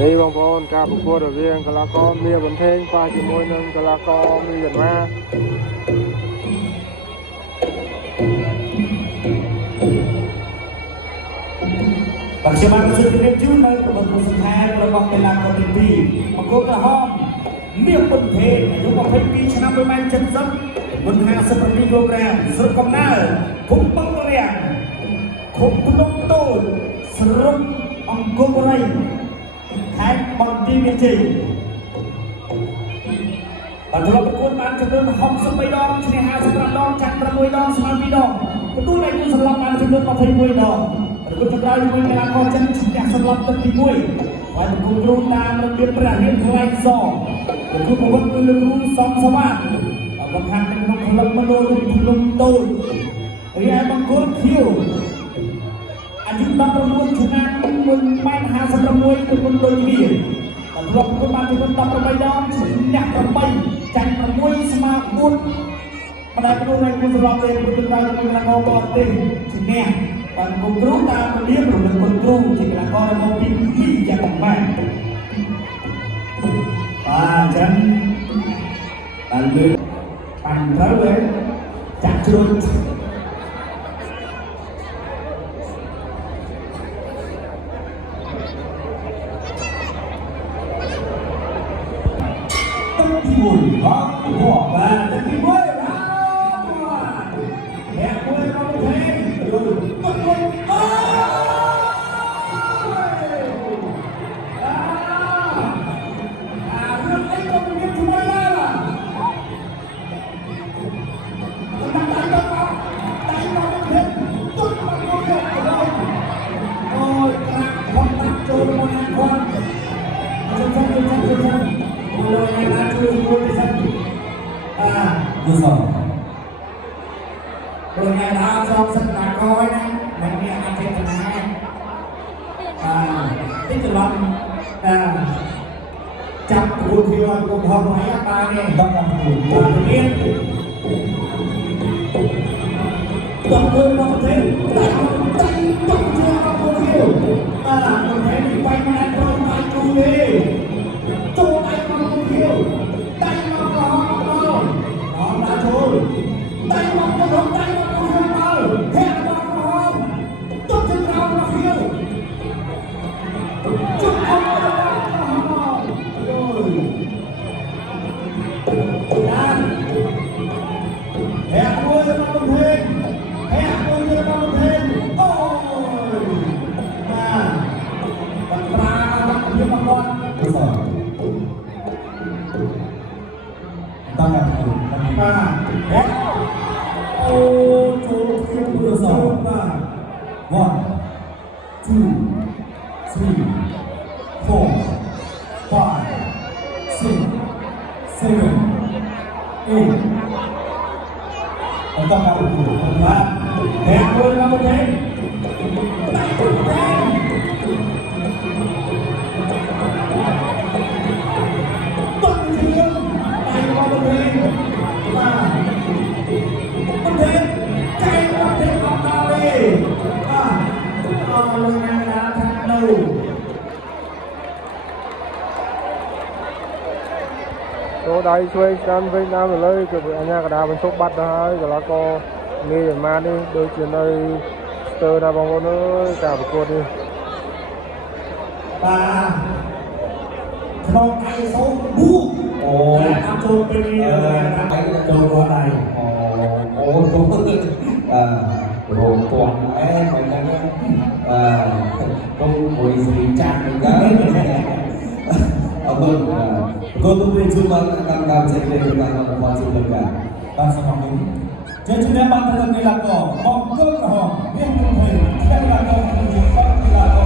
នេះបងប្អូនការប្រកួតរវាងកីឡាករមាសបន្ថេងប៉ះជាមួយនឹងកីឡាករមីយ៉ាន់ម៉ាបច្ចុប្បន្នសិទ្ធិជូននៅប្រព័ន្ធសង្ខេបរបស់កីឡាករទី2បង្គោលក្រហមមាសបន្ថេងអាយុ22ឆ្នាំ1.70 57គីឡូក្រាមស្រុកកំណើតភូមិបឹងរាំងឃុំភ្នំតូចស្រុកអង្គរបុរីខេត្តបន្ទាយមានជ័យបានធ្លាប់ប្រកួតបានចំនួន63ដងឈ្នះ55ដងចាក់6ដងស្មើ2ដងទទួលឯកសន្លប់បានចំនួន21ដងប្រកួតចុងក្រោយមួយកីឡាករចិនឈ្នះសន្លប់ទឹកទី1ហើយប្រកួតគ្រូតាមរបៀបព្រះរាជថ្លៃសប្រកួតប្រវត្តិគឺលោកគ្រូសំសវណ្ណបង្ហាញនៅក្នុងក្លឹបមនោរម្យភ្នំតូចរីឯបង្គោលខៀវអាយុ19ឆ្នាំ1.56ប្រកួតដូចគ្នាបានធ្លាប់ប្រកួតបានចំនួន18ដងឈ្នះ8ចាញ់6ស្មើ4បណ្ដាប្រកួតនៅគុណសម្រាប់ទេប្រកួតដល់កីឡាករបរទេសឈ្នះបានគុំគ្រូតាមរបៀបរំលឹកគុណគ្រូជាកីឡាកររបស់ពីមីយ៉ាន់ម៉ាបាទចឹងបានលើបានត្រូវទេចាក់ជ្រុលទី1បាទបាទទី1អ្នកមួយរបស់ប្រទេសយល់ទុកមួយអូរឿងនេះក៏មានជួយដែរចូលមកណាគាត់ចាំយល់ណាជួយមួយទៅសិនយល់សោះព្រោះអ្នកដើរសំសិនតាកយណាមិនមានអចេតនាតិចច្រឡំចាប់គូវាគុំហមហើយបាននេះដល់តាមគូបានមានต้องเดินมาประเทศแต่ต้องเจอกับคนเที่ยวประเทศที่ไปมาแล้วต้องไปดูเลยโจไอ้คนเที่ยวได้มาหล่อหอมตาโจได้มาก็หอมได้มาก็หอมมาแค่มาก็หอมต้องจะเรามาเที่ยวจุดเอามาก็หอมโอ้ยนั่นแค่ด้วยมาประเทศOne, two, three, four, five, six, seven, eight. Chúng ta làm được không ạ? Đẹp luôn là một thế. Tuần thiên, tay vào một thế. Một thế, chạy một thế vào nào đi. Lôi ngang đá thẳng đầu Số đây xuôi sang Việt Nam rồi lấy cái nhà cái đá bên số bắt đó hai cái lá co nghe ở mà đi đôi chuyện đây từ đá bóng con nữa cả một cột đi và không ai số buông làm cho bên cho qua đây rồi toàn em phải là công buổi gì trang đó vâng cô tôi đi chung bằng đang sẽ lên được làm một quan trọng cả ban sang học đúng trên chuyến ban thân là người làm cỏ mong cơ cả họ biết không thể các bạn không